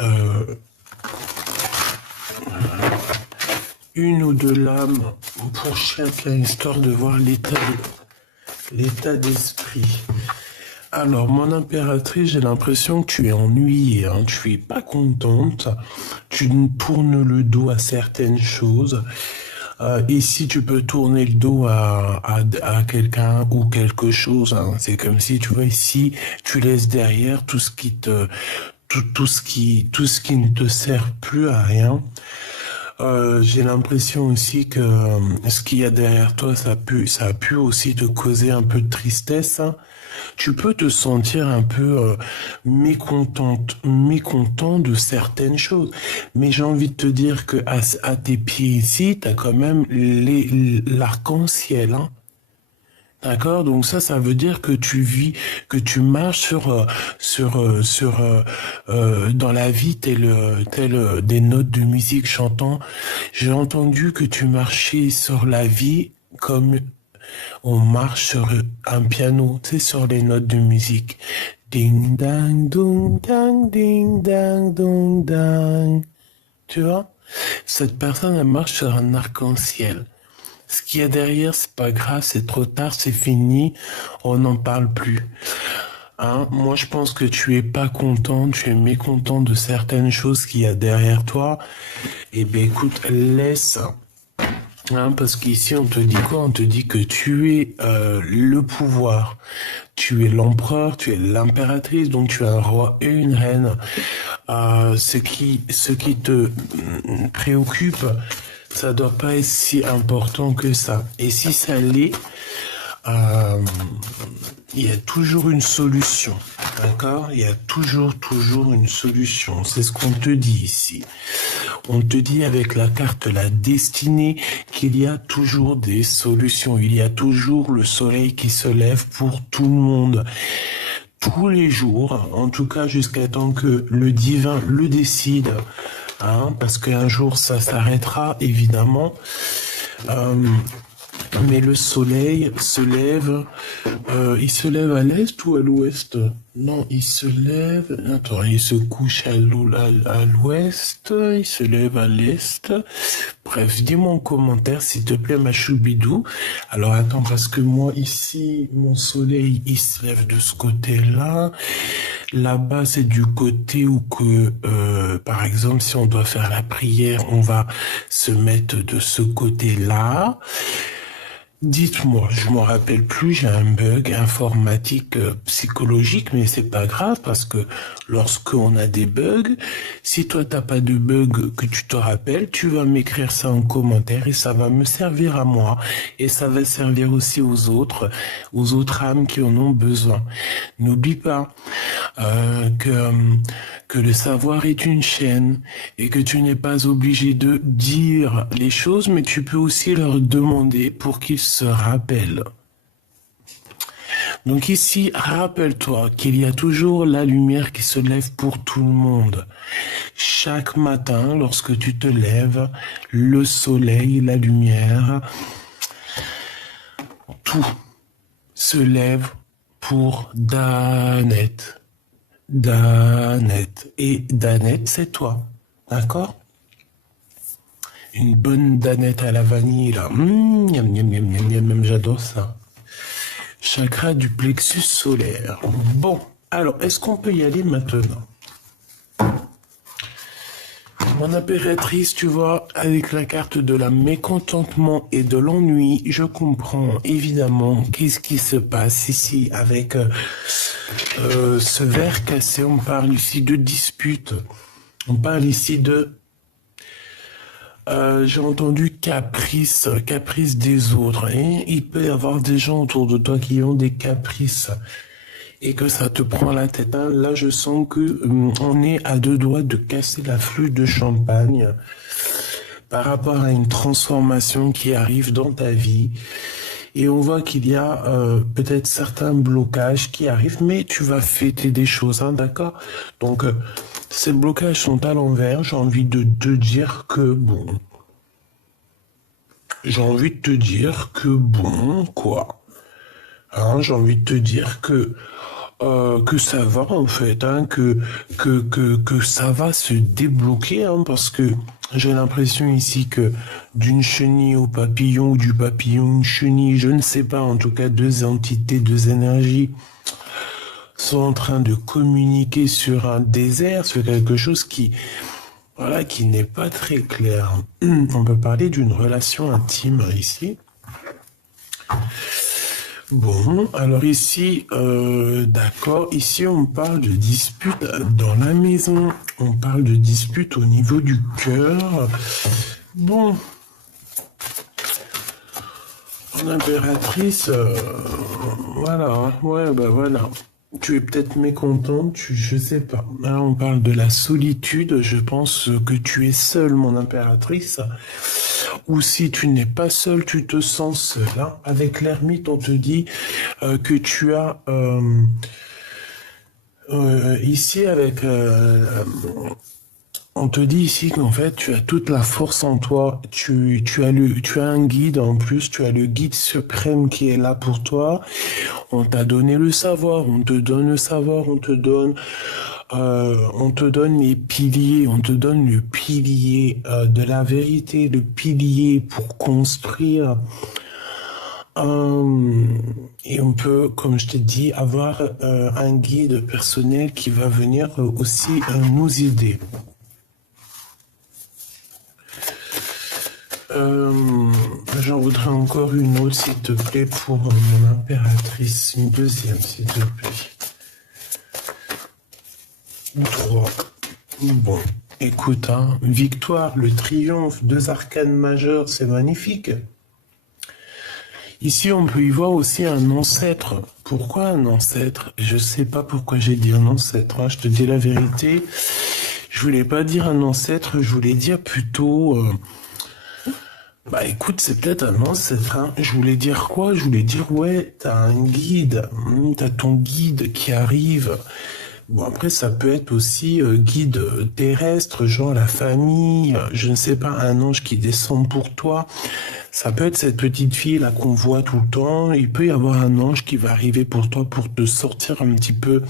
euh, une ou deux lames pour chacun, histoire de voir l'état d'esprit. Alors, mon impératrice, j'ai l'impression que tu es ennuyée, hein, tu es pas contente, tu tournes le dos à certaines choses. Ici, tu peux tourner le dos à quelqu'un ou quelque chose, hein. C'est comme si, tu vois, ici, tu laisses derrière tout ce qui tout ce qui ne te sert plus à rien. J'ai l'impression aussi que ce qu'il y a derrière toi, ça a pu aussi te causer un peu de tristesse, hein. Tu peux te sentir un peu mécontent de certaines choses. Mais j'ai envie de te dire que à tes pieds ici, t'as quand même l'arc-en-ciel, hein. D'accord? Donc ça veut dire que tu vis, que tu marches dans la vie tel des notes de musique chantant. J'ai entendu que tu marchais sur la vie comme on marche sur un piano, tu sais, sur les notes de musique. Ding dang dong dang ding dang dong dang. Tu vois? Cette personne, elle marche sur un arc-en-ciel. Ce qu'il y a derrière, c'est pas grave, c'est trop tard, c'est fini, on n'en parle plus. Hein? Moi, je pense que tu es pas content, tu es mécontent de certaines choses qu'il y a derrière toi. Eh bien, écoute, laisse. Hein, parce qu'ici, on te dit quoi? On te dit que tu es le pouvoir. Tu es l'empereur, tu es l'impératrice, donc tu es un roi et une reine. Ce qui te préoccupe, ça doit pas être si important que ça. Et si ça l'est, il y a toujours une solution, d'accord? Il y a toujours une solution. C'est ce qu'on te dit ici. On te dit avec la carte la destinée qu'il y a toujours des solutions. Il y a toujours le soleil qui se lève pour tout le monde. Tous les jours, en tout cas jusqu'à temps que le divin le décide, hein, parce qu'un jour ça s'arrêtera évidemment. Mais le soleil se lève, il se lève à l'est ou à l'ouest? Non, il se lève, attends, il se couche à l'ouest, il se lève à l'est. Bref, dis-moi en commentaire, s'il te plaît, ma choubidou. Alors attends, parce que moi, ici, mon soleil, il se lève de ce côté-là. Là-bas, c'est du côté où que, par exemple, si on doit faire la prière, on va se mettre de ce côté-là. Dites-moi, je m'en rappelle plus, j'ai un bug informatique psychologique, mais c'est pas grave parce que lorsqu'on a des bugs, si toi t'as pas de bug que tu te rappelles, tu vas m'écrire ça en commentaire et ça va me servir à moi et ça va servir aussi aux autres âmes qui en ont besoin. N'oublie pas que le savoir est une chaîne et que tu n'es pas obligé de dire les choses, mais tu peux aussi leur demander pour qu'ils se rappellent. Donc ici, rappelle-toi qu'il y a toujours la lumière qui se lève pour tout le monde. Chaque matin, lorsque tu te lèves, le soleil, la lumière, tout se lève pour Danette. Danette. Et Danette, c'est toi. D'accord? Une bonne danette à la vanille, là. Miam, miam, miam, miam, miam, miam, j'adore ça. Chakra du plexus solaire. Bon, alors, est-ce qu'on peut y aller maintenant? Mon impératrice, tu vois, avec la carte de la mécontentement et de l'ennui, je comprends évidemment qu'est-ce qui se passe ici avec ce verre cassé. On parle ici de dispute. On parle ici de... j'ai entendu caprice des autres. Hein. Il peut y avoir des gens autour de toi qui ont des caprices et que ça te prend la tête. Hein. Là, je sens que on est à deux doigts de casser la flûte de champagne par rapport à une transformation qui arrive dans ta vie. Et on voit qu'il y a peut-être certains blocages qui arrivent, mais tu vas fêter des choses, hein, d'accord? Donc, ces blocages sont à l'envers. J'ai envie de te dire que bon. J'ai envie de te dire que bon, quoi. Hein, j'ai envie de te dire que que ça va en fait, hein, que ça va se débloquer, hein, parce que j'ai l'impression ici que d'une chenille au papillon ou du papillon une chenille, je ne sais pas, en tout cas deux entités, deux énergies sont en train de communiquer sur un désert, sur quelque chose qui, voilà, qui n'est pas très clair. On peut parler d'une relation intime ici. Bon, alors ici, d'accord, ici on parle de dispute dans la maison, on parle de dispute au niveau du cœur. Bon, l'impératrice, voilà, ouais, bah voilà. Tu es peut-être mécontent, je sais pas. Là, on parle de la solitude, je pense que tu es seule, mon impératrice. Ou si tu n'es pas seul, tu te sens seul, hein. Avec l'ermite, on te dit que tu as ici avec on te dit ici qu'en fait tu as toute la force en toi. Tu as un guide en plus, tu as le guide suprême qui est là pour toi. On t'a donné le savoir, on te donne le savoir, on te donne les piliers, on te donne le pilier de la vérité, le pilier pour construire. Et on peut, comme je t'ai dit, avoir un guide personnel qui va venir aussi nous aider. J'en voudrais encore une autre, s'il te plaît, pour mon impératrice. Une deuxième, s'il te plaît. Ou trois. Bon, écoute, hein, victoire, le triomphe, deux arcanes majeures, c'est magnifique. Ici, on peut y voir aussi un ancêtre. Pourquoi un ancêtre? Je sais pas pourquoi j'ai dit un ancêtre, hein, je te dis la vérité. Je voulais pas dire un ancêtre, je voulais dire plutôt... Bah écoute, c'est peut-être un ancêtre, hein. Je voulais dire quoi? Je voulais dire, ouais, t'as un guide, t'as ton guide qui arrive. Bon, après, ça peut être aussi guide terrestre, genre la famille, je ne sais pas, un ange qui descend pour toi. Ça peut être cette petite fille là qu'on voit tout le temps. Il peut y avoir un ange qui va arriver pour toi pour te sortir un petit peu.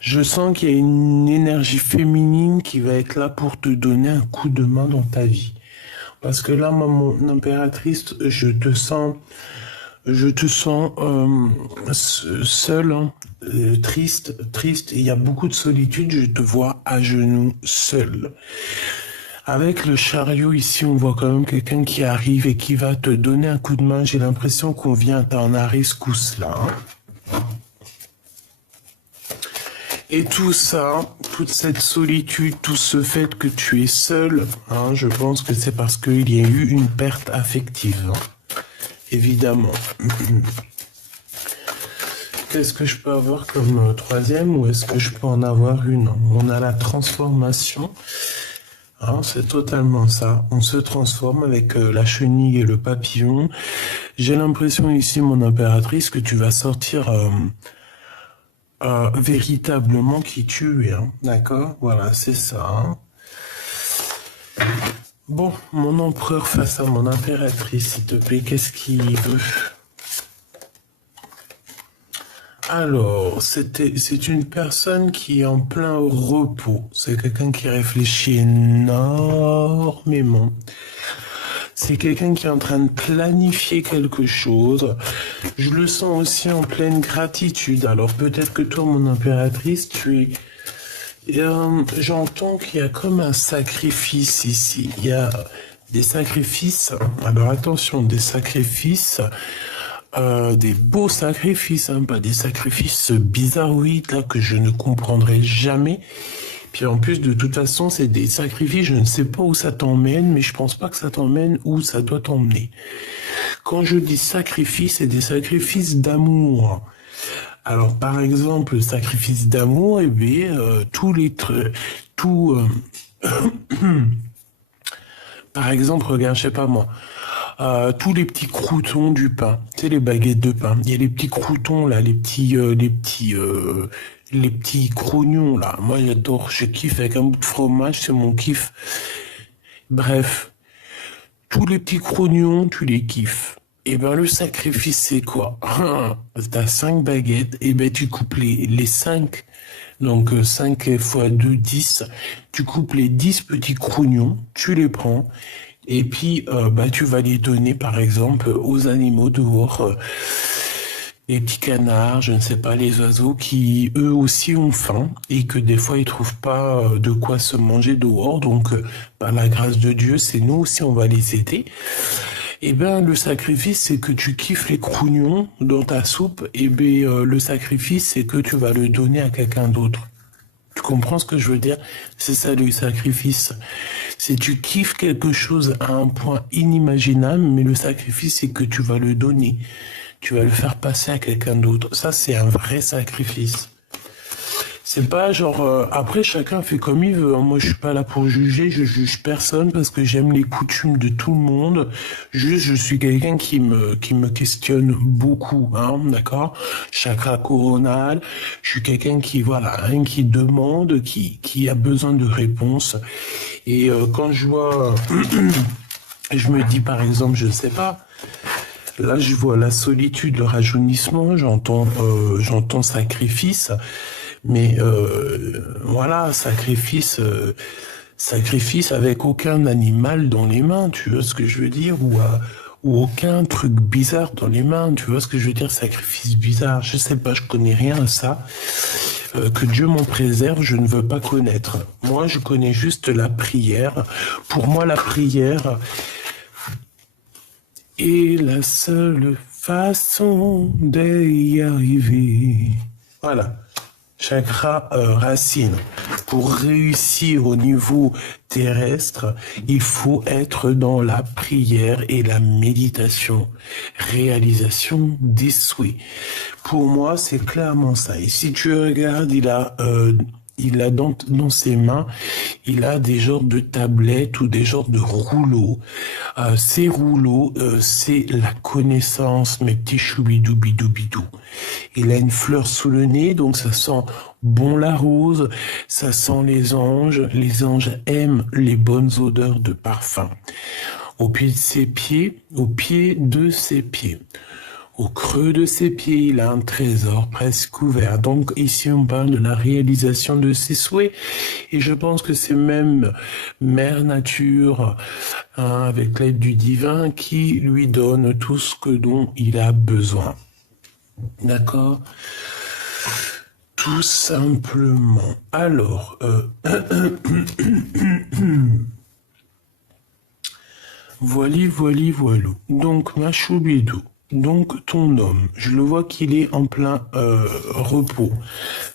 Je sens qu'il y a une énergie féminine qui va être là pour te donner un coup de main dans ta vie. Parce que là, mon impératrice, je te sens seul, hein, triste. Il y a beaucoup de solitude. Je te vois à genoux, seul. Avec le chariot ici, on voit quand même quelqu'un qui arrive et qui va te donner un coup de main. J'ai l'impression qu'on vient t'en rescousse là. Hein. Et tout ça, toute cette solitude, tout ce fait que tu es seul, hein, je pense que c'est parce qu'il y a eu une perte affective. Hein. Évidemment. Qu'est-ce que je peux avoir comme troisième ou est-ce que je peux en avoir une? On a la transformation. Hein, c'est totalement ça. On se transforme avec la chenille et le papillon. J'ai l'impression ici, mon impératrice, que tu vas sortir... véritablement qui tu es, hein. D'accord? Voilà, c'est ça. Hein. Bon, mon empereur face à mon impératrice, s'il te plaît, qu'est-ce qu'il veut? Alors, c'est une personne qui est en plein repos. C'est quelqu'un qui réfléchit énormément. C'est quelqu'un qui est en train de planifier quelque chose. Je le sens aussi en pleine gratitude. Alors peut-être que toi, mon impératrice, tu es... j'entends qu'il y a comme un sacrifice ici. Il y a des sacrifices. Alors attention, des sacrifices... des beaux sacrifices, hein, pas des sacrifices bizarroïdes là que je ne comprendrai jamais. Puis en plus, de toute façon, c'est des sacrifices, je ne sais pas où ça t'emmène, mais je pense pas que ça t'emmène où ça doit t'emmener. Quand je dis sacrifice, c'est des sacrifices d'amour. Alors, par exemple, le sacrifice d'amour, eh bien, par exemple, regarde, je sais pas moi, tous les petits croûtons du pain, tu sais, les baguettes de pain. Il y a les petits croûtons là, les petits crognons là. Moi, j'adore, je kiffe avec un bout de fromage, c'est mon kiff. Bref, tous les petits crognons, tu les kiffes. Et ben le sacrifice c'est quoi? T'as 5 baguettes, et ben tu coupes les 5, donc 5 fois 2, 10. Tu coupes les 10 petits crognons, tu les prends, et puis bah tu vas les donner par exemple aux animaux dehors. Les petits canards, je ne sais pas, les oiseaux qui eux aussi ont faim et que des fois ils trouvent pas de quoi se manger dehors. Donc par la grâce de Dieu, c'est nous aussi on va les aider. Eh ben, le sacrifice, c'est que tu kiffes les crognons dans ta soupe. Et ben, le sacrifice, c'est que tu vas le donner à quelqu'un d'autre. Tu comprends ce que je veux dire? C'est ça le sacrifice. C'est tu kiffes quelque chose à un point inimaginable, mais le sacrifice, c'est que tu vas le donner. Tu vas le faire passer à quelqu'un d'autre. Ça, c'est un vrai sacrifice. C'est pas genre après chacun fait comme il veut, hein. Moi je suis pas là pour juger, je juge personne parce que j'aime les coutumes de tout le monde. Juste je suis quelqu'un qui me questionne beaucoup, hein, d'accord? Chakra coronal, je suis quelqu'un qui voilà, hein, qui demande, qui a besoin de réponses. Et quand je vois je me dis par exemple, je sais pas, là je vois la solitude, le rajeunissement, j'entends sacrifice. Mais voilà, sacrifice avec aucun animal dans les mains, tu vois ce que je veux dire, ou aucun truc bizarre dans les mains, tu vois ce que je veux dire, sacrifice bizarre, je sais pas, je connais rien à ça. Que Dieu m'en préserve, je ne veux pas connaître. Moi, je connais juste la prière. Pour moi, la prière est la seule façon d'y arriver. Voilà. Chakra racine. Pour réussir au niveau terrestre, il faut être dans la prière et la méditation. Réalisation des souhaits. Pour moi, c'est clairement ça. Et si tu regardes, il a dans ses mains, il a des genres de tablettes ou des genres de rouleaux. Ces rouleaux, c'est la connaissance, mes petits choubidou-bidou-bidou. Il a une fleur sous le nez, donc ça sent bon la rose, ça sent les anges. Les anges aiment les bonnes odeurs de parfum. Au pied de ses pieds. Au creux de ses pieds, il a un trésor presque ouvert. Donc ici, on parle de la réalisation de ses souhaits. Et je pense que c'est même Mère Nature, hein, avec l'aide du divin, qui lui donne tout ce dont il a besoin. D'accord? Tout simplement. Alors, voili. Donc, ma choubidou. Donc ton homme, je le vois qu'il est en plein repos.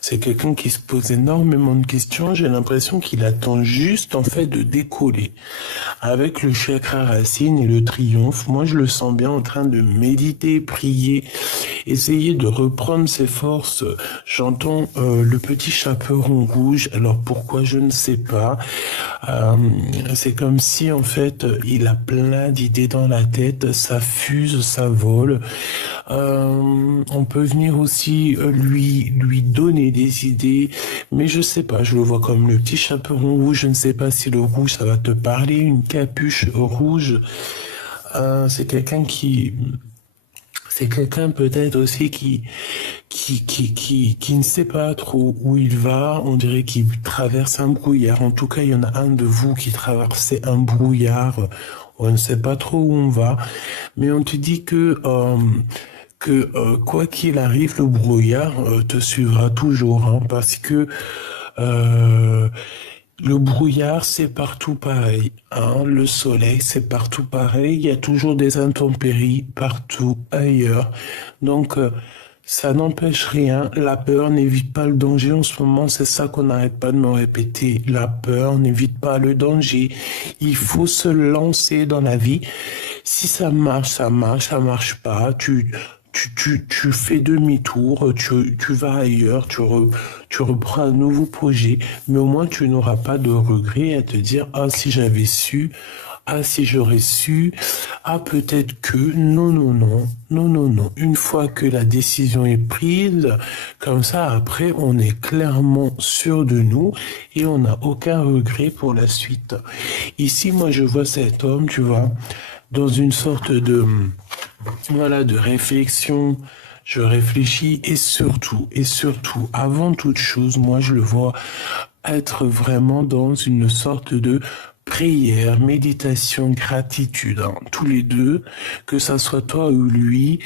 C'est quelqu'un qui se pose énormément de questions. J'ai l'impression qu'il attend juste en fait de décoller. Avec le chakra racine et le triomphe, moi je le sens bien en train de méditer, prier, essayer de reprendre ses forces. J'entends le petit chaperon rouge. Alors pourquoi je ne sais pas. C'est comme si en fait il a plein d'idées dans la tête. Ça fuse, ça vole. On peut venir aussi lui donner des idées, mais je sais pas, je le vois comme le petit chaperon rouge. Je ne sais pas si le rouge ça va te parler, une capuche rouge. C'est quelqu'un peut-être aussi qui ne sait pas trop où il va. On dirait qu'il traverse un brouillard. En tout cas, il y en a un de vous qui traversait un brouillard. On ne sait pas trop où on va, mais on te dit que quoi qu'il arrive, le brouillard te suivra toujours, hein, parce que le brouillard, c'est partout pareil, hein. Le soleil, c'est partout pareil. Il y a toujours des intempéries partout ailleurs. Donc, ça n'empêche rien. La peur n'évite pas le danger. En ce moment, c'est ça qu'on n'arrête pas de me répéter. La peur n'évite pas le danger. Il faut se lancer dans la vie. Si ça marche, ça marche. Ça marche pas, tu fais demi-tour, tu vas ailleurs, tu reprends un nouveau projet, mais au moins tu n'auras pas de regrets à te dire, ah, si j'avais su, ah, si j'aurais su, ah, peut-être que, non. Une fois que la décision est prise, comme ça, après, on est clairement sûr de nous et on n'a aucun regret pour la suite. Ici, moi, je vois cet homme, tu vois, dans une sorte voilà, de réflexion. Je réfléchis et surtout, avant toute chose, moi je le vois être vraiment dans une sorte de prière, méditation, gratitude, hein, tous les deux, que ça soit toi ou lui.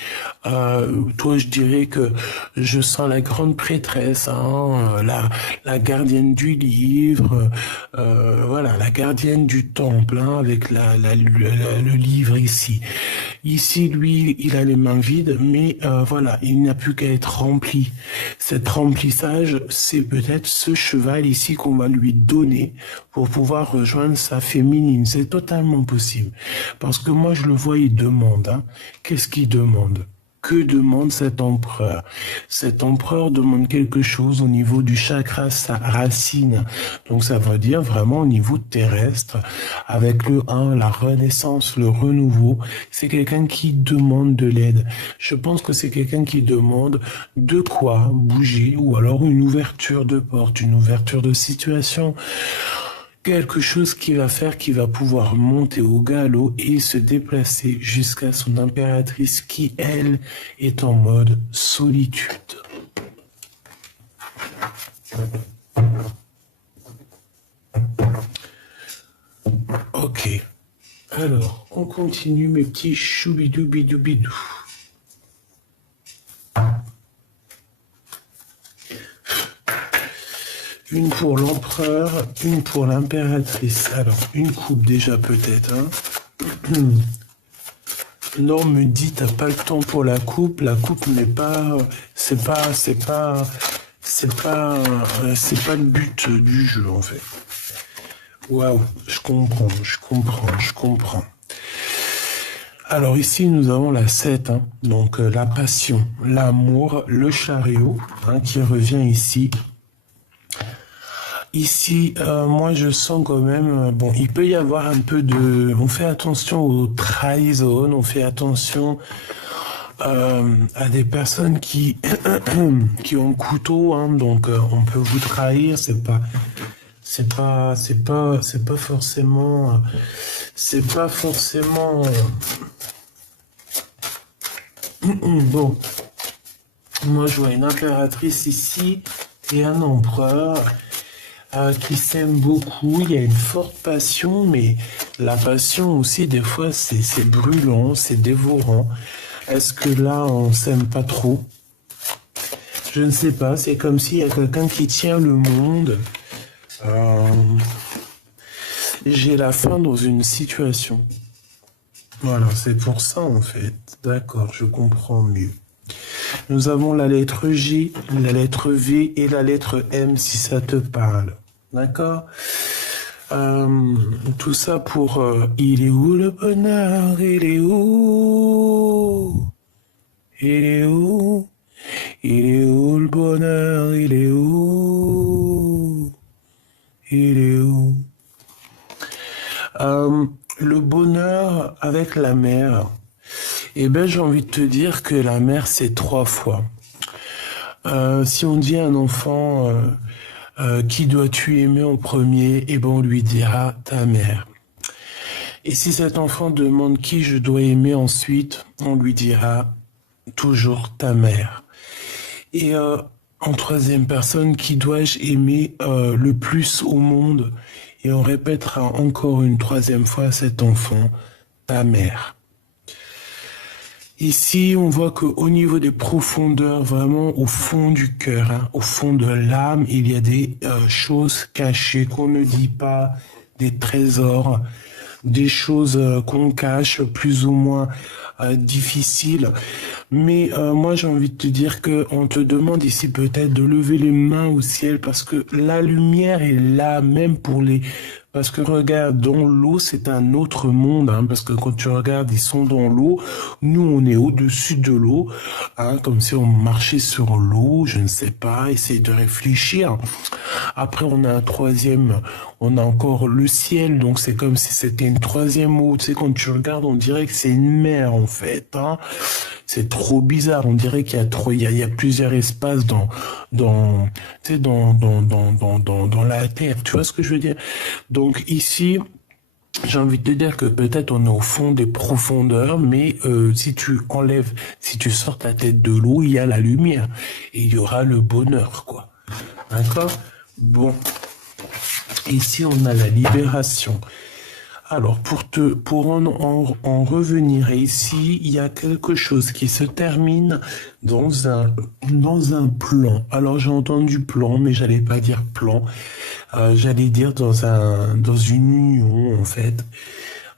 Toi, je dirais que je sens la grande prêtresse, hein, la gardienne du livre, voilà, la gardienne du temple, hein, avec le livre ici. Ici, lui, il a les mains vides, mais voilà, il n'a plus qu'à être rempli. Cet remplissage, c'est peut-être ce cheval ici qu'on va lui donner pour pouvoir rejoindre sa féminine. C'est totalement possible. Parce que moi, je le vois, il demande. Hein. Qu'est-ce qu'il demande? Que demande cet empereur? Cet empereur demande quelque chose au niveau du chakra sa racine. Donc ça veut dire vraiment au niveau terrestre, avec le 1, la renaissance, le renouveau. C'est quelqu'un qui demande de l'aide. Je pense que c'est quelqu'un qui demande de quoi bouger, ou alors une ouverture de porte, une ouverture de situation. Quelque chose qui va faire qu'il va pouvoir monter au galop et se déplacer jusqu'à son impératrice qui, elle, est en mode solitude. Ok. Alors, on continue mes petits choubidoubidou. Une pour l'empereur, une pour l'impératrice. Alors, une coupe déjà peut-être. Hein. Non, me dit, t'as pas le temps pour la coupe. La coupe n'est pas, c'est pas le but du jeu en fait. Waouh, je comprends. Alors ici, nous avons la 7, hein, donc la passion, l'amour, le chariot, hein, qui revient ici. Ici, moi, je sens quand même, bon, il peut y avoir un peu de... On fait attention aux trahisons, on fait attention à des personnes qui qui ont le couteau, hein, donc on peut vous trahir, c'est pas forcément, bon. Moi, je vois une impératrice ici et un empereur qui s'aiment beaucoup. Il y a une forte passion, mais la passion aussi, des fois, c'est brûlant, c'est dévorant. Est-ce que là, on s'aime pas trop? Je ne sais pas. C'est comme s'il y a quelqu'un qui tient le monde. J'ai la fin dans une situation. Voilà, c'est pour ça en fait. D'accord, je comprends mieux. Nous avons la lettre G, la lettre V et la lettre M si ça te parle. D'accord? Tout ça pour il est où le bonheur? Il est où? Il est où? Il est où le bonheur? Il est où? Il est où? Le bonheur avec la mère. Eh ben, j'ai envie de te dire que la mère, c'est 3 fois. Si on dit à un enfant qui dois-tu aimer en premier, eh ben, on lui dira ta mère. Et si cet enfant demande qui je dois aimer ensuite, on lui dira toujours ta mère. Et en troisième personne, qui dois-je aimer le plus au monde? Et on répétera encore une troisième fois à cet enfant, ta mère. Ici, on voit qu'au niveau des profondeurs, vraiment au fond du cœur, hein, au fond de l'âme, il y a des choses cachées qu'on ne dit pas, des trésors, des choses qu'on cache plus ou moins difficiles. Mais moi, j'ai envie de te dire que on te demande ici peut-être de lever les mains au ciel parce que la lumière est là, même pour les... Parce que regarde, dans l'eau, c'est un autre monde, hein, parce que quand tu regardes, ils sont dans l'eau. Nous, on est au-dessus de l'eau, hein, comme si on marchait sur l'eau, je ne sais pas, essaye de réfléchir. Après, on a un troisième, on a encore le ciel, donc c'est comme si c'était une troisième eau. Tu sais, quand tu regardes, on dirait que c'est une mer, en fait, hein. C'est trop bizarre. On dirait qu'il y a trop, il y a plusieurs espaces tu sais, dans la terre. Tu vois ce que je veux dire? Donc ici, j'ai envie de te dire que peut-être on est au fond des profondeurs, mais si tu sors ta tête de l'eau, il y a la lumière et il y aura le bonheur, quoi. D'accord? Bon, ici on a la libération. Alors, pour en revenir ici, il y a quelque chose qui se termine dans un plan. Alors, j'ai entendu plan, mais j'allais pas dire plan. J'allais dire dans une union, en fait.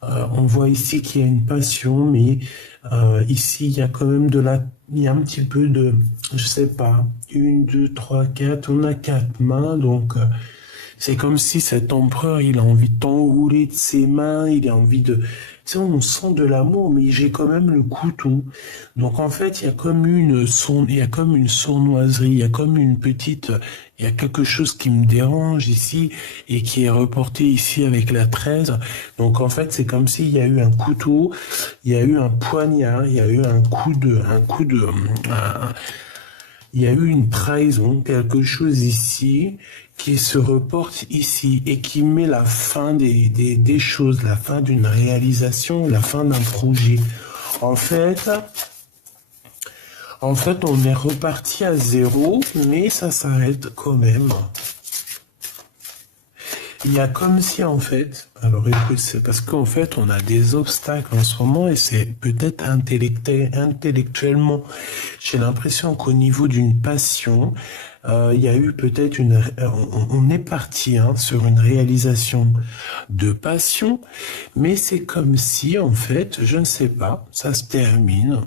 On voit ici qu'il y a une passion, mais ici, il y a quand même il y a un petit peu de, je sais pas, 1, 2, 3, 4, on a 4 mains, donc c'est comme si cet empereur, il a envie de t'enrouler de ses mains, il a envie de... Tu sais, on sent de l'amour, mais j'ai quand même le couteau. Donc en fait, il y a comme une sournoiserie, il y a comme il y a quelque chose qui me dérange ici et qui est reporté ici avec la 13. Donc en fait, c'est comme s'il y a eu un couteau, il y a eu un poignard, il y a eu il y a eu une trahison, quelque chose ici qui se reporte ici et qui met la fin des choses, la fin d'une réalisation, la fin d'un projet. En fait, on est reparti à zéro, mais ça s'arrête quand même. Il y a comme si en fait, alors écoute, c'est parce qu'en fait on a des obstacles en ce moment et c'est peut-être intellectuellement. J'ai l'impression qu'au niveau d'une passion, il y a eu peut-être on est parti sur une réalisation de passion, mais c'est comme si en fait, je ne sais pas, ça se termine.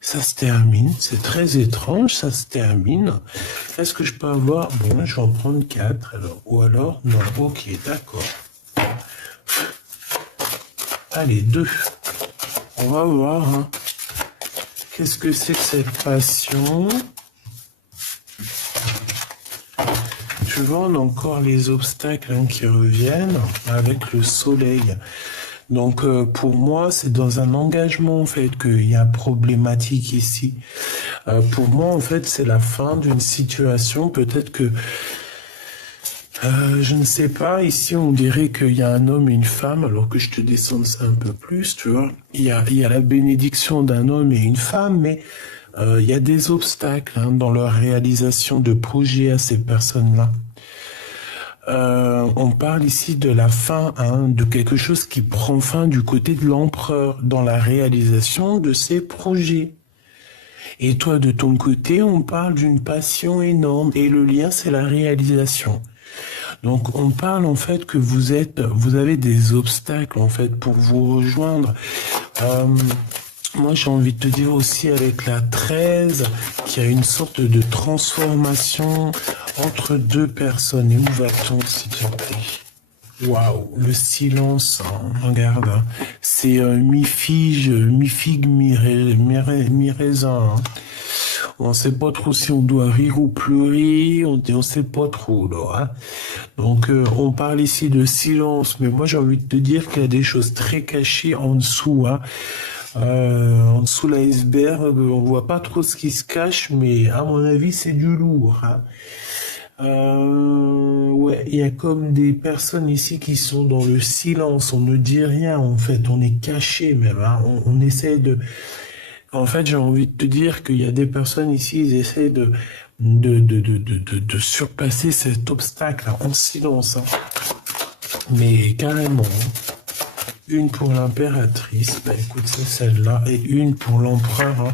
Ça se termine, c'est très étrange, ça se termine. Est-ce que je peux avoir... Bon, je vais en prendre 4, alors. Ou alors... Non, ok, d'accord. Allez, 2. On va voir. Hein. Qu'est-ce que c'est que cette passion? Tu vois, on a encore les obstacles qui reviennent avec le soleil. Donc pour moi, c'est dans un engagement en fait qu'il y a problématique ici. Pour moi, en fait, c'est la fin d'une situation. Peut-être que je ne sais pas. Ici, on dirait qu'il y a un homme et une femme, alors que je te descende ça un peu plus, tu vois. Il y a la bénédiction d'un homme et une femme, mais il y a des obstacles dans leur réalisation de projets à ces personnes-là. On parle ici de la fin, de quelque chose qui prend fin du côté de l'empereur dans la réalisation de ses projets. Et toi, de ton côté, on parle d'une passion énorme et le lien, c'est la réalisation. Donc, on parle en fait que vous avez des obstacles en fait pour vous rejoindre. Moi, j'ai envie de te dire aussi avec la 13 qu'il y a une sorte de transformation entre deux personnes. Et où va-t-on, s'il te plaît? Waouh, le silence, regarde, c'est mi-figue, mi-raisin. On sait pas trop si on doit rire ou pleurer, on sait pas trop, là. Donc, on parle ici de silence, mais moi, j'ai envie de te dire qu'il y a des choses très cachées en dessous, en dessous l'iceberg, on voit pas trop ce qui se cache, mais à mon avis, c'est du lourd. Ouais, il y a comme des personnes ici qui sont dans le silence, on ne dit rien, en fait, on est caché même, on essaie de... En fait, j'ai envie de te dire qu'il y a des personnes ici, ils essaient de surpasser cet obstacle en silence, mais carrément. Une pour l'impératrice, bah écoute, c'est celle-là, et une pour l'empereur,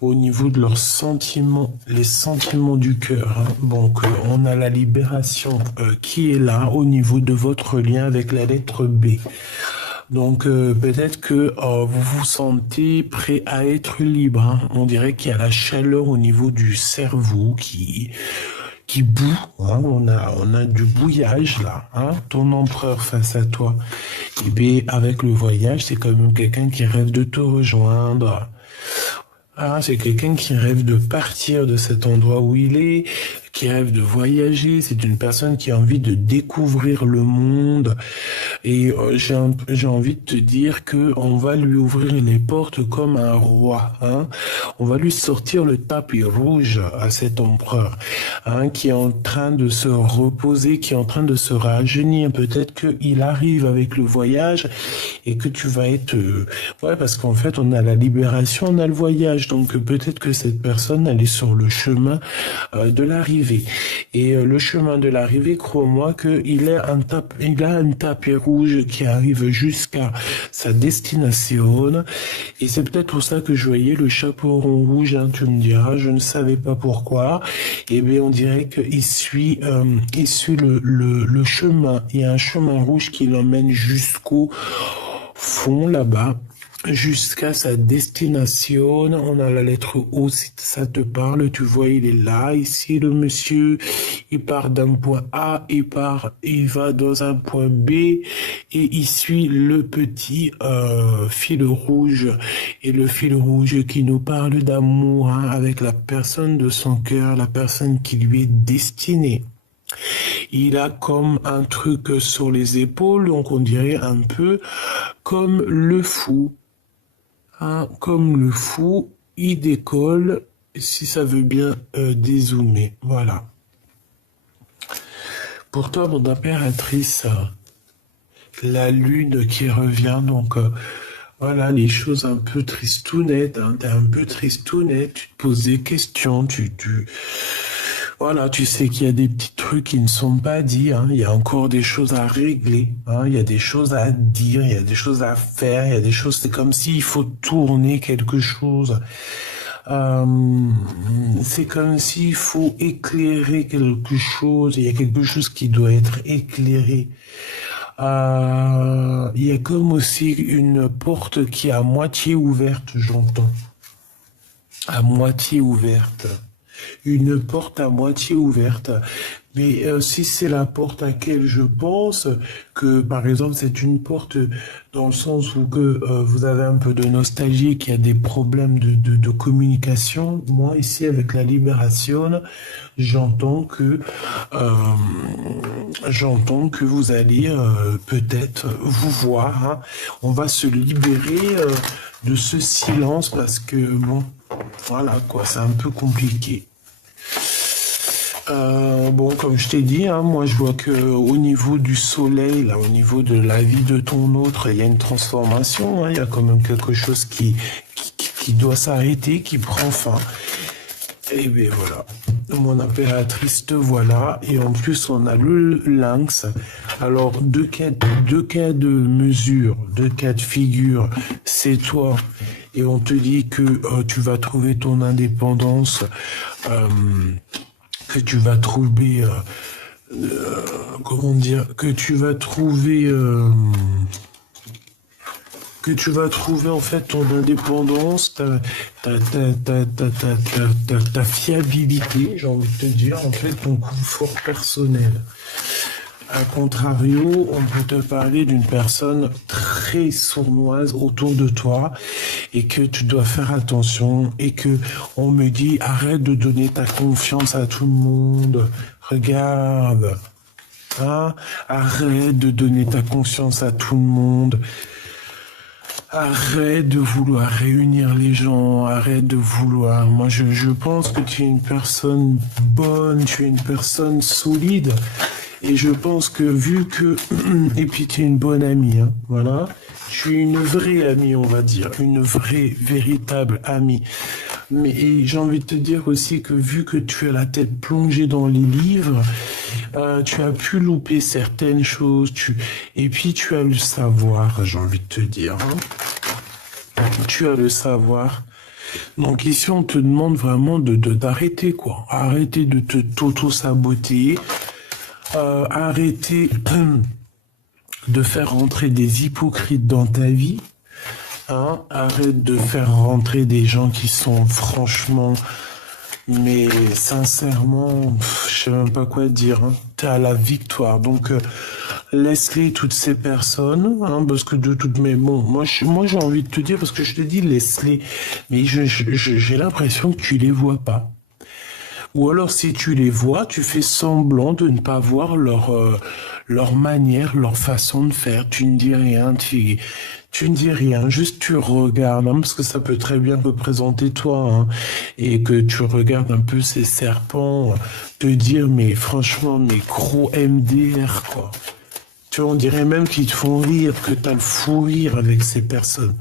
au niveau de leurs sentiments, les sentiments du cœur. Donc, on a la libération qui est là, au niveau de votre lien avec la lettre B. Donc, peut-être que vous vous sentez prêt à être libre. On dirait qu'il y a la chaleur au niveau du cerveau qui bout, on a du bouillage là, ton empereur face à toi. Et bien avec le voyage, c'est quand même quelqu'un qui rêve de te rejoindre. C'est quelqu'un qui rêve de partir de cet endroit où il est, qui rêve de voyager. C'est une personne qui a envie de découvrir le monde. Et j'ai envie de te dire que on va lui ouvrir les portes comme un roi, hein. On va lui sortir le tapis rouge à cet empereur, hein, qui est en train de se reposer, qui est en train de se rajeunir. Peut-être qu'il arrive avec le voyage et que tu vas être... ouais, parce qu'en fait, on a la libération, on a le voyage. Donc peut-être que cette personne, elle est sur le chemin de l'arrivée. Et le chemin de l'arrivée, crois-moi qu'il il a un tapis rouge qui arrive jusqu'à sa destination. Et c'est peut-être pour ça que je voyais le chaperon rouge, hein, tu me diras, je ne savais pas pourquoi. Eh bien, on dirait il suit le chemin. Il y a un chemin rouge qui l'emmène jusqu'au fond là-bas, jusqu'à sa destination. On a la lettre O, si ça te parle, tu vois, il est là. Ici, le monsieur, il part d'un point A, il va dans un point B, et il suit le petit fil rouge. Et le fil rouge qui nous parle d'amour, hein, avec la personne de son cœur, la personne qui lui est destinée. Il a comme un truc sur les épaules, donc on dirait un peu comme le fou. Hein, comme le fou, il décolle, si ça veut bien dézoomer. Voilà. Pour toi, mon impératrice, la lune qui revient, donc voilà, les choses un peu tristounettes, hein, t'es un peu tristounette, tu te poses des questions, voilà, tu sais qu'il y a des petits trucs qui ne sont pas dits, hein. Il y a encore des choses à régler, hein. Il y a des choses à dire, il y a des choses à faire, il y a des choses, c'est comme s'il faut tourner quelque chose. C'est comme s'il faut éclairer quelque chose, il y a quelque chose qui doit être éclairé. Il y a comme aussi une porte qui est à moitié ouverte, j'entends. À moitié ouverte. Une porte à moitié ouverte. Mais si c'est la porte à laquelle je pense, que par exemple c'est une porte dans le sens où que vous avez un peu de nostalgie, qu'il y a des problèmes de communication, moi ici avec la libération, j'entends que vous allez peut-être vous voir, hein. On va se libérer de ce silence parce que bon, voilà quoi, c'est un peu compliqué. Bon, comme je t'ai dit, hein, moi je vois que au niveau du soleil, là, au niveau de la vie de ton autre, il y a une transformation, hein, il y a quand même quelque chose qui doit s'arrêter, qui prend fin. Et bien voilà, mon impératrice te voilà, et en plus on a le lynx. Alors deux cas de mesure, deux cas de figure, c'est toi, et on te dit que tu vas trouver ton indépendance. Que tu vas trouver, comment dire, que tu vas trouver en fait ton indépendance, ta fiabilité, j'ai envie de te dire, en fait ton confort personnel. A contrario, on peut te parler d'une personne très sournoise autour de toi et que tu dois faire attention et que on me dit arrête de donner ta confiance à tout le monde. Regarde, hein, arrête de donner ta confiance à tout le monde. Arrête de vouloir réunir les gens, arrête de vouloir. Moi, je pense que tu es une personne bonne, tu es une personne solide. Et je pense que vu que... Et puis tu es une bonne amie, hein, voilà. Tu es une vraie amie, on va dire. Une vraie, véritable amie. Mais j'ai envie de te dire aussi que vu que tu as la tête plongée dans les livres, tu as pu louper certaines choses. Et puis tu as le savoir, j'ai envie de te dire. Hein. Tu as le savoir. Donc ici, on te demande vraiment d'arrêter, quoi. Arrêter de t'auto-saboter. Arrêter de faire rentrer des hypocrites dans ta vie. Hein, arrête de faire rentrer des gens qui sont franchement, mais sincèrement, je sais même pas quoi dire. Hein. T'es à la victoire, donc laisse-les toutes ces personnes, hein, parce que de toutes mes bon, moi j'ai envie de te dire parce que je te dis laisse-les, mais j'ai l'impression que tu les vois pas. Ou alors, si tu les vois, tu fais semblant de ne pas voir leur manière, leur façon de faire. Tu ne dis rien, tu ne dis rien, juste tu regardes, hein, parce que ça peut très bien représenter toi, hein, et que tu regardes un peu ces serpents, te dire, mais franchement, mes gros MDR, quoi. Tu vois, on dirait même qu'ils te font rire, que t'as le fou rire avec ces personnes.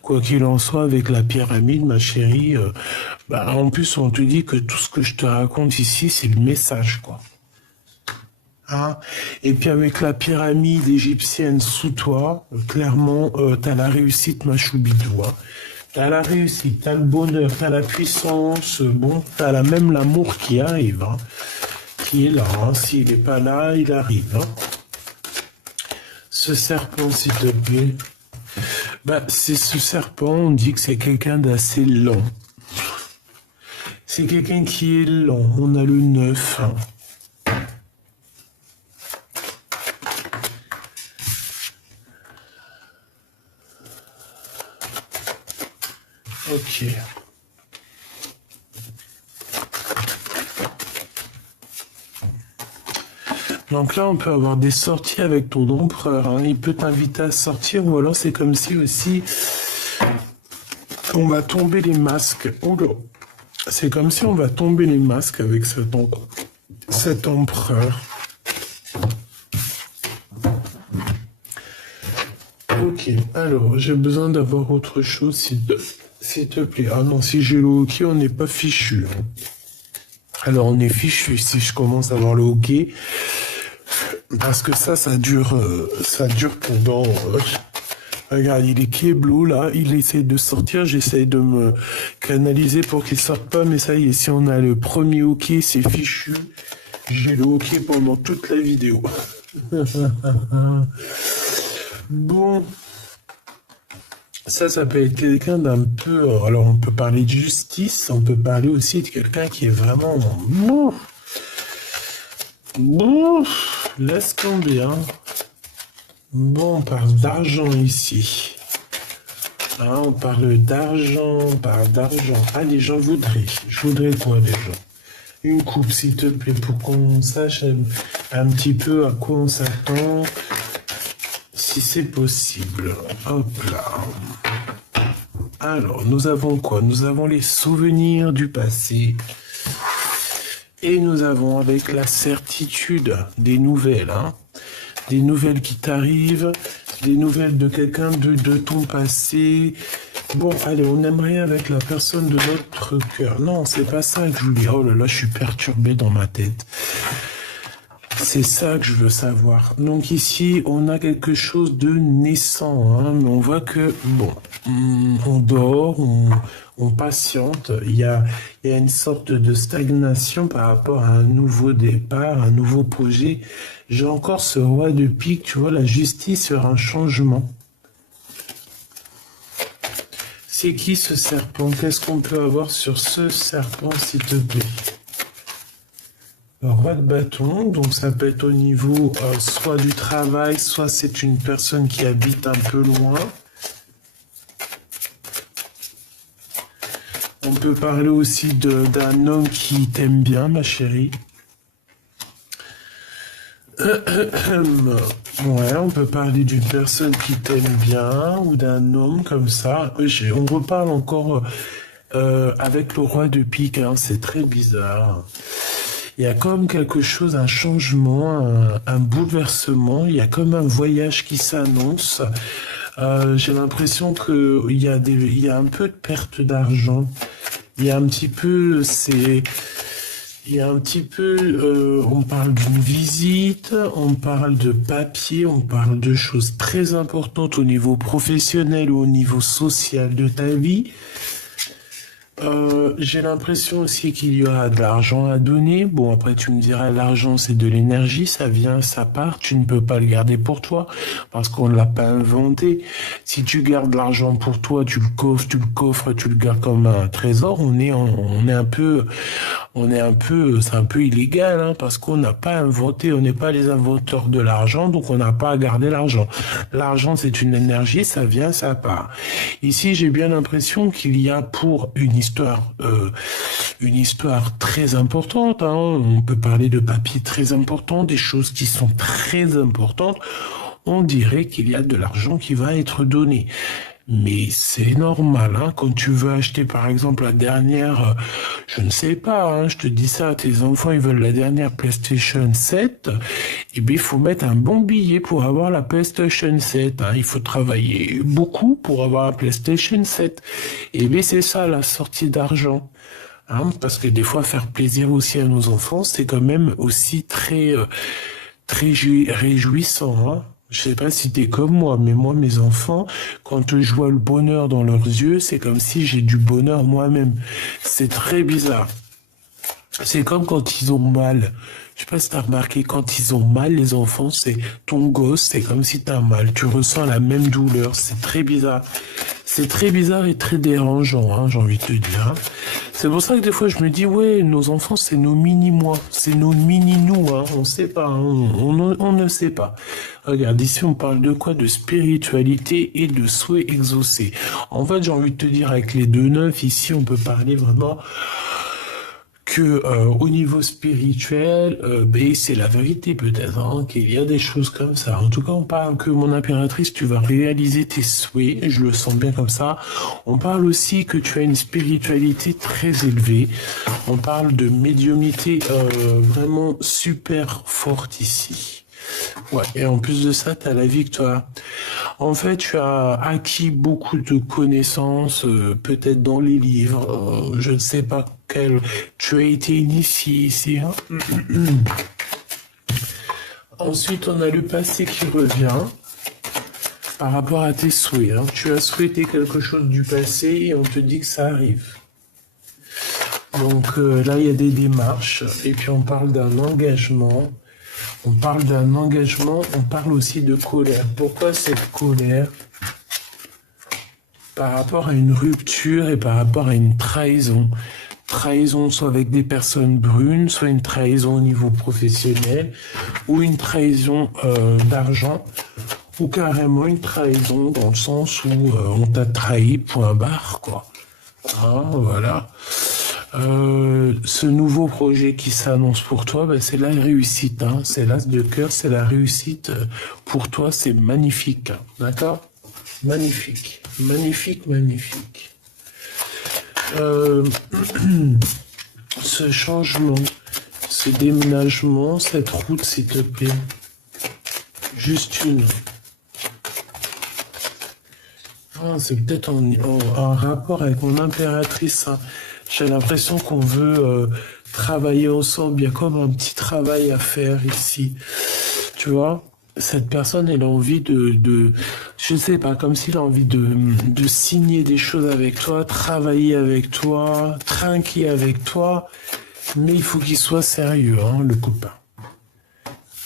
Quoi qu'il en soit, avec la pyramide, ma chérie, bah, en plus, on te dit que tout ce que je te raconte ici, c'est le message, quoi. Hein. Et puis avec la pyramide égyptienne sous toi, clairement, t'as la réussite, ma choubidou. Hein. T'as la réussite, t'as le bonheur, t'as la puissance, bon, t'as la même l'amour qui arrive, hein, qui est là. Hein. S'il n'est pas là, il arrive. Hein. Ce serpent, s'il te plaît. Bah, c'est ce serpent, on dit que c'est quelqu'un d'assez lent. C'est quelqu'un qui est lent. On a le 9. Hein. Ok. Donc là, on peut avoir des sorties avec ton empereur. Hein. Il peut t'inviter à sortir ou alors c'est comme si aussi on va tomber les masques. C'est comme si on va tomber les masques avec cet empereur. Ok, alors j'ai besoin d'avoir autre chose s'il te plaît. Ah non, si j'ai le hockey, on n'est pas fichu. Hein. Alors on est fichu si je commence à avoir le hockey. Parce que ça dure pendant... regarde, il est Keblo, là, il essaie de sortir, j'essaie de me canaliser pour qu'il sorte pas, mais ça y est, si on a le premier hockey, c'est fichu. J'ai le hockey pendant toute la vidéo. Bon, ça peut être quelqu'un d'un peu... alors, on peut parler de justice, on peut parler aussi de quelqu'un qui est vraiment... Bon, laisse tomber, hein. Bon, on parle d'argent ici. Hein, on parle d'argent, Allez, je voudrais quoi déjà? Une coupe, s'il te plaît, pour qu'on sache un petit peu à quoi on s'attend, si c'est possible. Hop là. Alors, nous avons quoi? Nous avons les souvenirs du passé. Et nous avons avec la certitude des nouvelles, hein. Des nouvelles qui t'arrivent, des nouvelles de quelqu'un de ton passé. Bon, allez, on aime rien avec la personne de notre cœur. Non, c'est pas ça que je voulais. Oh là là, je suis perturbé dans ma tête. C'est ça que je veux savoir. Donc ici, on a quelque chose de naissant, hein, mais on voit que, bon, on dort, on patiente. Il y a une sorte de stagnation par rapport à un nouveau départ, un nouveau projet. J'ai encore ce roi de pique, tu vois, la justice sur un changement. C'est qui ce serpent? Qu'est-ce qu'on peut avoir sur ce serpent, s'il te plaît? Le roi de bâton, donc ça peut être au niveau soit du travail, soit c'est une personne qui habite un peu loin. On peut parler aussi d'un homme qui t'aime bien, ma chérie. Ouais, on peut parler d'une personne qui t'aime bien ou d'un homme comme ça. On reparle encore avec le roi de pique, hein, c'est très bizarre. Il y a comme quelque chose, un changement, un bouleversement. Il y a comme un voyage qui s'annonce. J'ai l'impression qu'il y a un peu de perte d'argent. Il y a un petit peu, on parle d'une visite, on parle de papier, on parle de choses très importantes au niveau professionnel ou au niveau social de ta vie. J'ai l'impression aussi qu'il y aura de l'argent à donner. Bon, après, tu me diras, l'argent, c'est de l'énergie, ça vient, ça part. Tu ne peux pas le garder pour toi parce qu'on ne l'a pas inventé. Si tu gardes l'argent pour toi, tu le coffres, tu le gardes comme un trésor, c'est un peu illégal, hein, parce qu'on n'a pas inventé, on n'est pas les inventeurs de l'argent, donc on n'a pas à garder l'argent. L'argent, c'est une énergie, ça vient, ça part. Ici, j'ai bien l'impression qu'il y a pour une histoire une histoire très importante, hein. On peut parler de papiers très importants, des choses qui sont très importantes. On dirait qu'il y a de l'argent qui va être donné. Mais c'est normal, hein, quand tu veux acheter par exemple la dernière, je ne sais pas, hein, je te dis ça, tes enfants ils veulent la dernière PlayStation 7, eh bien il faut mettre un bon billet pour avoir la PlayStation 7, hein. Il faut travailler beaucoup pour avoir la PlayStation 7. Eh bien c'est ça la sortie d'argent. Hein, parce que des fois faire plaisir aussi à nos enfants, c'est quand même aussi très réjouissant, hein. Je sais pas si t'es comme moi, mais moi, mes enfants, quand je vois le bonheur dans leurs yeux, c'est comme si j'ai du bonheur moi-même. C'est très bizarre. C'est comme quand ils ont mal. Je sais pas si t'as remarqué, quand ils ont mal, les enfants, c'est ton gosse, c'est comme si t'as mal. Tu ressens la même douleur. C'est très bizarre. C'est très bizarre et très dérangeant, hein, j'ai envie de te dire. Hein. C'est pour ça que des fois je me dis, ouais, nos enfants, c'est nos mini-moi, c'est nos mini-nous, hein, on sait pas, hein, on ne sait pas. Regarde, ici on parle de quoi? De spiritualité et de souhait exaucé. En fait, j'ai envie de te dire, avec les deux neufs, ici on peut parler vraiment que au niveau spirituel, ben, c'est la vérité peut-être, hein, qu'il y a des choses comme ça. En tout cas, on parle que mon impératrice, tu vas réaliser tes souhaits, je le sens bien comme ça. On parle aussi que tu as une spiritualité très élevée. On parle de médiumnité vraiment super forte ici. Ouais, et en plus de ça, tu as la victoire. En fait, tu as acquis beaucoup de connaissances, peut-être dans les livres, je ne sais pas quel. Tu as été initié ici, hein. Ensuite, on a le passé qui revient par rapport à tes souhaits, hein. Tu as souhaité quelque chose du passé et on te dit que ça arrive. Donc là, il y a des démarches et puis on parle d'un engagement. On parle d'un engagement, on parle aussi de colère. Pourquoi cette colère? Par rapport à une rupture et par rapport à une trahison. Trahison soit avec des personnes brunes, soit une trahison au niveau professionnel, ou une trahison d'argent, ou carrément une trahison dans le sens où on t'a trahi, point barre, quoi. Hein, voilà. Ce nouveau projet qui s'annonce pour toi, ben, c'est la réussite, hein. C'est l'as de cœur, c'est la réussite pour toi, c'est magnifique, hein. D'accord? Magnifique, magnifique, magnifique. Ce changement, ce déménagement, cette route, s'il te plaît. Juste une. Ah, c'est peut-être en rapport avec mon impératrice, hein. J'ai l'impression qu'on veut travailler ensemble. Il y a comme un petit travail à faire ici. Tu vois, cette personne, elle a envie je sais pas, comme s'il a envie de signer des choses avec toi, travailler avec toi, trinquer avec toi. Mais il faut qu'il soit sérieux, hein, le copain.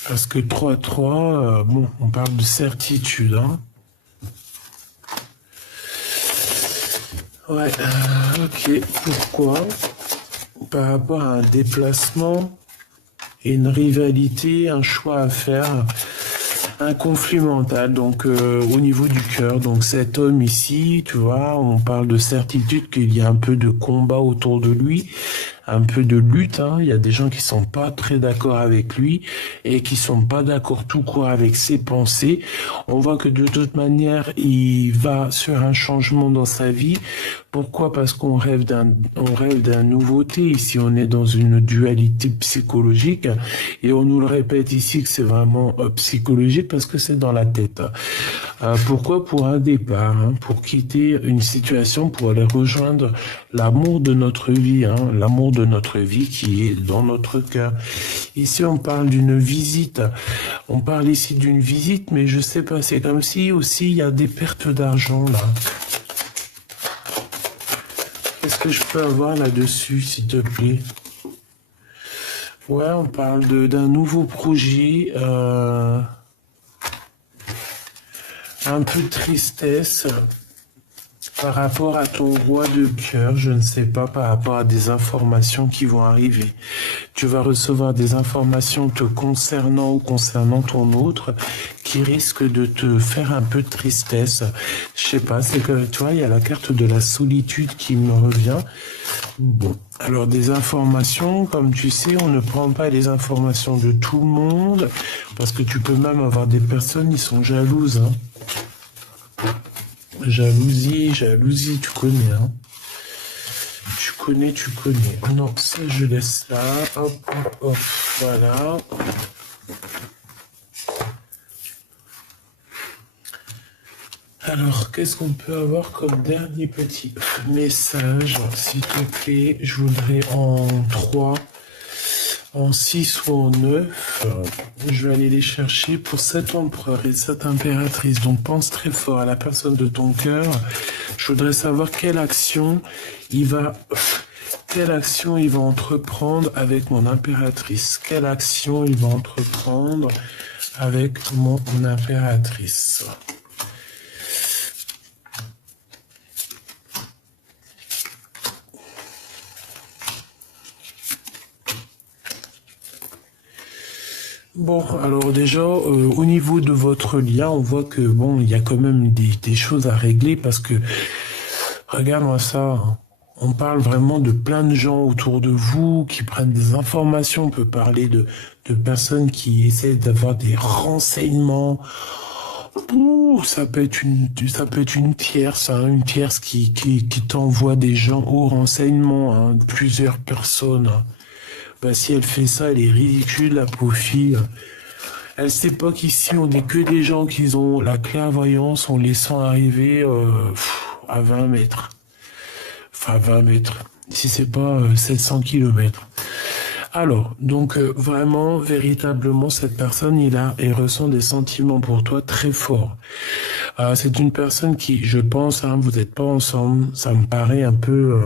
Parce que 3-3, bon, on parle de certitude, hein. Ouais, ok. Pourquoi? Par rapport à un déplacement et une rivalité, un choix à faire, un conflit mental, donc au niveau du cœur. Donc cet homme ici, tu vois, on parle de certitude qu'il y a un peu de combat autour de lui, un peu de lutte, hein. Il y a des gens qui sont pas très d'accord avec lui et qui sont pas d'accord tout court avec ses pensées. On voit que de toute manière, il va sur un changement dans sa vie. Pourquoi? Parce qu'on rêve d'un nouveauté. Ici, on est dans une dualité psychologique et on nous le répète ici que c'est vraiment psychologique parce que c'est dans la tête. Pourquoi? Pour un départ, hein, pour quitter une situation, pour aller rejoindre l'amour de notre vie, hein, l'amour de notre vie qui est dans notre cœur. Ici, on parle d'une visite. On parle ici d'une visite, mais je sais pas, c'est comme si aussi il y a des pertes d'argent là. Qu'est-ce que je peux avoir là-dessus, s'il te plaît? Ouais, on parle d'un nouveau projet, un peu de tristesse par rapport à ton roi de cœur, je ne sais pas, par rapport à des informations qui vont arriver. tu vas recevoir des informations te concernant ou concernant ton autre qui risquent de te faire un peu de tristesse. Je sais pas, c'est que, tu vois, il y a la carte de la solitude qui me revient. Bon, alors des informations, comme tu sais, on ne prend pas les informations de tout le monde, parce que tu peux même avoir des personnes qui sont jalouses, hein. Jalousie, tu connais, hein. Tu connais. Non, ça, je laisse là. Hop, hop, hop. Voilà. Alors, qu'est-ce qu'on peut avoir comme dernier petit message? S'il te plaît, je voudrais en 3, en 6 ou en 9. Je vais aller les chercher pour cet empereur et cette impératrice. Donc, pense très fort à la personne de ton cœur. Je voudrais savoir quelle action il va entreprendre avec mon impératrice. Quelle action il va entreprendre avec mon impératrice. Bon, alors déjà, au niveau de votre lien, on voit que, bon, il y a quand même des choses à régler parce que, regarde-moi ça, hein. On parle vraiment de plein de gens autour de vous qui prennent des informations. On peut parler de personnes qui essaient d'avoir des renseignements. Ouh, ça peut être une tierce, hein, une tierce qui t'envoie des gens au renseignement, hein, plusieurs personnes. Bah, si elle fait ça, elle est ridicule, la pauvre fille. Elle sait pas qu'ici, on n'est que des gens qui ont la clairvoyance en laissant arriver à 20 mètres. Enfin, 20 mètres. Si c'est pas 700 kilomètres. Alors, donc vraiment, véritablement, cette personne, elle ressent des sentiments pour toi très forts. C'est une personne qui, je pense, hein, vous n'êtes pas ensemble, ça me paraît un peu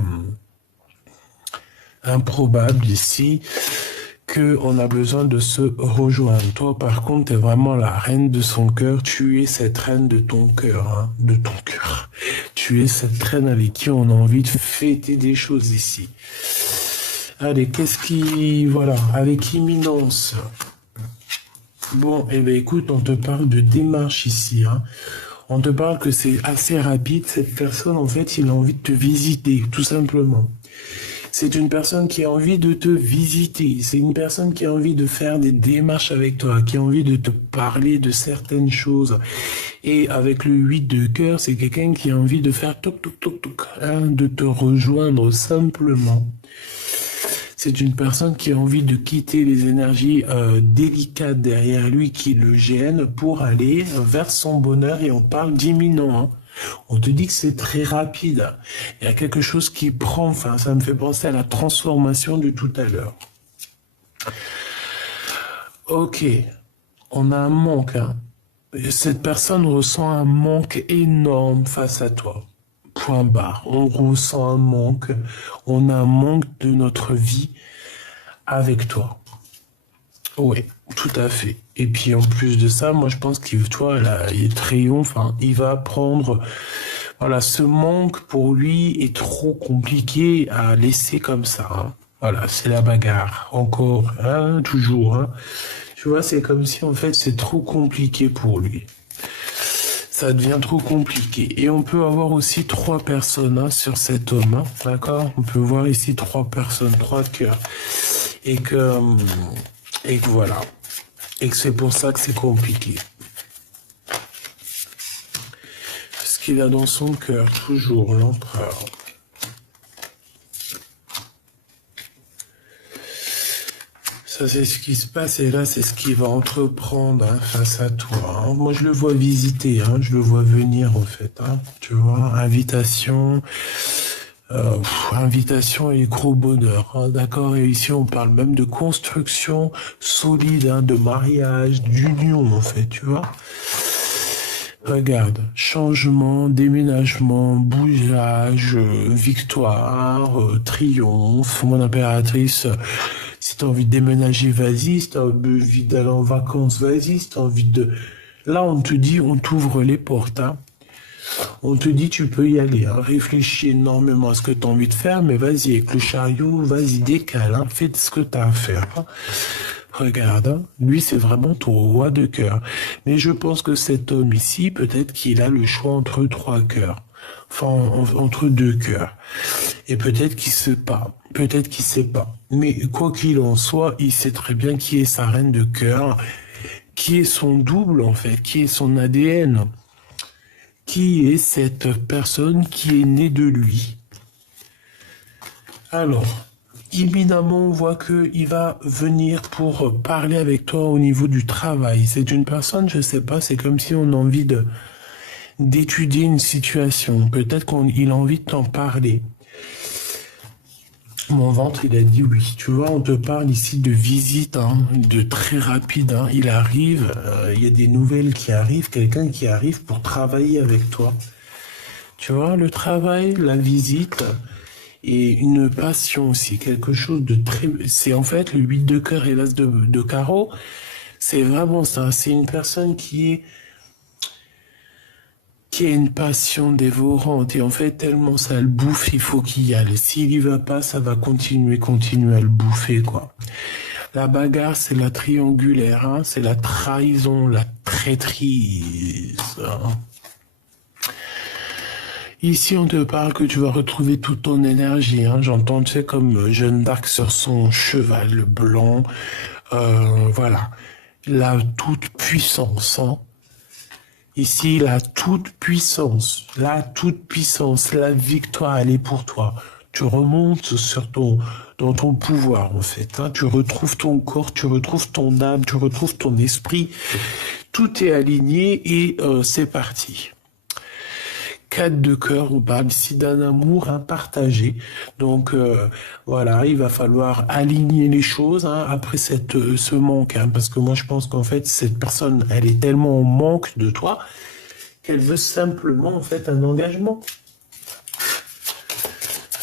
improbable ici qu'on a besoin de se rejoindre. Toi, par contre, tu es vraiment la reine de son cœur. Tu es cette reine de ton cœur, hein, de ton cœur. Tu es cette reine avec qui on a envie de fêter des choses ici. Allez, voilà, avec imminence. Bon, eh ben écoute, on te parle de démarche ici, hein. On te parle que c'est assez rapide. Cette personne, en fait, il a envie de te visiter, tout simplement. C'est une personne qui a envie de te visiter. C'est une personne qui a envie de faire des démarches avec toi, qui a envie de te parler de certaines choses. Et avec le 8 de cœur, c'est quelqu'un qui a envie de faire toc toc toc toc, hein, de te rejoindre simplement. C'est une personne qui a envie de quitter les énergies délicates derrière lui qui le gênent pour aller vers son bonheur. Et on parle d'imminent, hein. On te dit que c'est très rapide. Il y a quelque chose qui prend, enfin, ça me fait penser à la transformation de tout à l'heure. Ok, on a un manque, hein. Cette personne ressent un manque énorme face à toi. Point barre. On ressent un manque. On a un manque de notre vie avec toi. Oui, tout à fait. Et puis en plus de ça, moi je pense qu'il, toi, là, il triomphe, hein, il va prendre, voilà, ce manque pour lui est trop compliqué à laisser comme ça, hein. Voilà, c'est la bagarre, encore, hein, toujours, hein. Tu vois, c'est comme si en fait c'est trop compliqué pour lui. Ça devient trop compliqué. Et on peut avoir aussi 3 personnes, hein, sur cet homme, hein, d'accord? On peut voir ici 3 personnes, 3 cœurs. Et que voilà. Et que c'est pour ça que c'est compliqué. Ce qu'il a dans son cœur, toujours l'empereur. Ça, c'est ce qui se passe, et là, c'est ce qu'il va entreprendre, hein, face à toi, hein. Moi, je le vois visiter, hein, je le vois venir, en fait, hein. Tu vois, invitation... invitation et gros bonheur, hein, d'accord? Et ici, on parle même de construction solide, hein, de mariage, d'union, en fait, tu vois? Regarde, changement, déménagement, bougeage, victoire, triomphe, mon impératrice. Si t'as envie de déménager, vas-y. Si t'as envie d'aller en vacances, vas-y. Si t'as envie de... Là, on te dit, on t'ouvre les portes, hein. On te dit tu peux y aller, hein. Réfléchis énormément à ce que tu as envie de faire, mais vas-y, avec le chariot, vas-y, décale, hein. Fais ce que tu as à faire, hein. Regarde, hein. Lui, c'est vraiment ton roi de cœur. Mais je pense que cet homme ici, peut-être qu'il a le choix entre trois cœurs. Enfin, entre deux cœurs. Et peut-être qu'il sait pas. Peut-être qu'il sait pas. Mais quoi qu'il en soit, il sait très bien qui est sa reine de cœur, qui est son double, en fait, qui est son ADN. Qui est cette personne qui est née de lui? Alors, évidemment, on voit qu'il va venir pour parler avec toi au niveau du travail. C'est une personne, je sais pas, c'est comme si on a envie d'étudier une situation. Peut-être qu'il a envie de t'en parler. Mon ventre, il a dit oui. Tu vois, on te parle ici de visite, hein, de très rapide. Hein. Il arrive, il y a des nouvelles qui arrivent, quelqu'un qui arrive pour travailler avec toi. Tu vois, le travail, la visite et une passion aussi, quelque chose de très... C'est en fait le 8 de cœur et l'as de carreau. C'est vraiment ça. C'est une personne qui a une passion dévorante et en fait tellement ça le bouffe, il faut qu'il y aille. S'il y va pas, ça va continuer à le bouffer, quoi. La bagarre, c'est la triangulaire, hein, c'est la trahison, la traîtrise, hein. Ici, on te parle que tu vas retrouver toute ton énergie, hein. J'entends, tu sais, comme Jeanne d'Arc sur son cheval blanc, voilà, la toute puissance, hein. Ici, la toute-puissance, la victoire, elle est pour toi. Tu remontes dans ton pouvoir, en fait, hein. Tu retrouves ton corps, tu retrouves ton âme, tu retrouves ton esprit. Tout est aligné et c'est parti. 4 de cœur, on parle ici d'un amour partagé. Donc voilà, il va falloir aligner les choses, hein, après ce manque, hein, parce que moi je pense qu'en fait cette personne, elle est tellement en manque de toi qu'elle veut simplement en fait un engagement.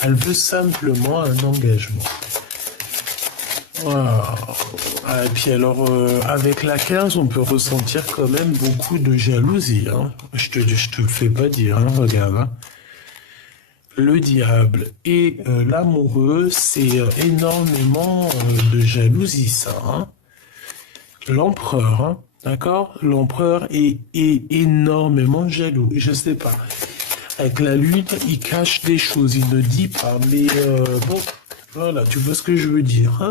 Elle veut simplement un engagement. Voilà. Et puis alors, avec la 15, on peut ressentir quand même beaucoup de jalousie, hein. Je te le fais pas dire, hein, regarde, hein. Le diable et l'amoureux, c'est énormément de jalousie, ça, hein. L'empereur, hein, d'accord? L'empereur est énormément jaloux. Je sais pas. Avec la lune, il cache des choses, il ne dit pas, mais bon, voilà, tu vois ce que je veux dire, hein?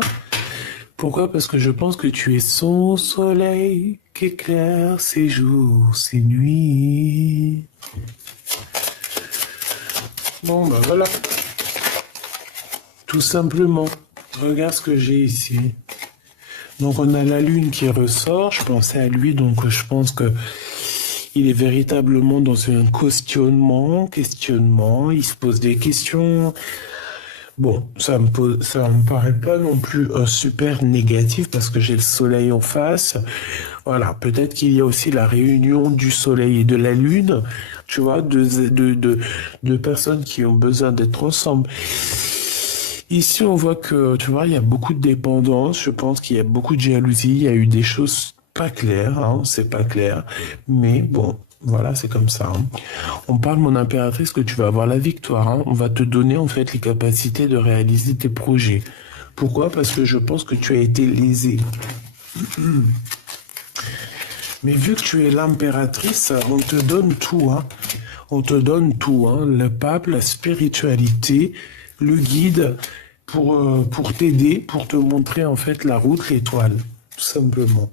Pourquoi? Parce que je pense que tu es son soleil qui éclaire ses jours, ses nuits. Bon, bah voilà. Tout simplement. Regarde ce que j'ai ici. Donc on a la lune qui ressort, je pensais à lui, donc je pense que il est véritablement dans un questionnement, il se pose des questions. Bon, ça me paraît pas non plus super négatif parce que j'ai le soleil en face. Voilà, peut-être qu'il y a aussi la réunion du soleil et de la lune, tu vois, de personnes qui ont besoin d'être ensemble. Ici, on voit que, tu vois, il y a beaucoup de dépendance. Je pense qu'il y a beaucoup de jalousie. Il y a eu des choses pas claires, hein, c'est pas clair. Mais bon, voilà, c'est comme ça, hein. On parle, mon impératrice, que tu vas avoir la victoire, hein. On va te donner, en fait, les capacités de réaliser tes projets. Pourquoi? Parce que je pense que tu as été lésé. Mais vu que tu es l'impératrice, on te donne tout, hein. On te donne tout, hein. Le pape, la spiritualité, le guide pour t'aider, pour te montrer en fait la route, l'étoile, tout simplement.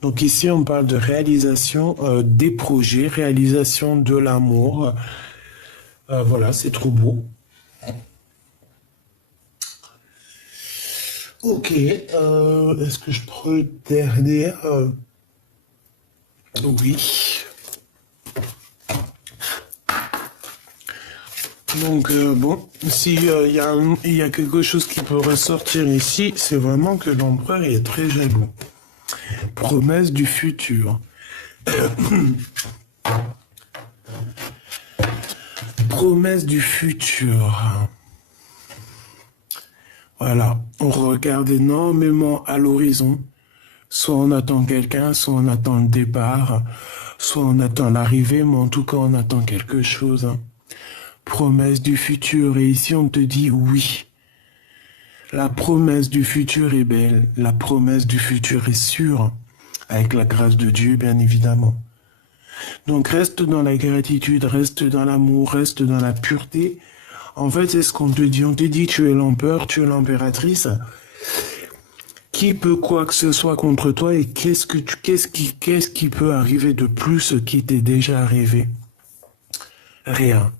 Donc ici, on parle de réalisation des projets, réalisation de l'amour. Voilà, c'est trop beau. Ok, est-ce que je prends le dernier? Oui. Donc bon, si il y a quelque chose qui peut ressortir ici, c'est vraiment que l'empereur est très jaloux. Promesse du futur. Promesse du futur. Voilà, on regarde énormément à l'horizon. Soit on attend quelqu'un, soit on attend le départ, soit on attend l'arrivée, mais en tout cas on attend quelque chose. Hein. Promesse du futur, et ici on te dit oui. La promesse du futur est belle, la promesse du futur est sûre, avec la grâce de Dieu bien évidemment. Donc reste dans la gratitude, reste dans l'amour, reste dans la pureté. En fait c'est ce qu'on te dit, on te dit tu es l'empereur, tu es l'impératrice. Qui peut quoi que ce soit contre toi et qu'est-ce qui peut arriver de plus qui t'est déjà arrivé? Rien.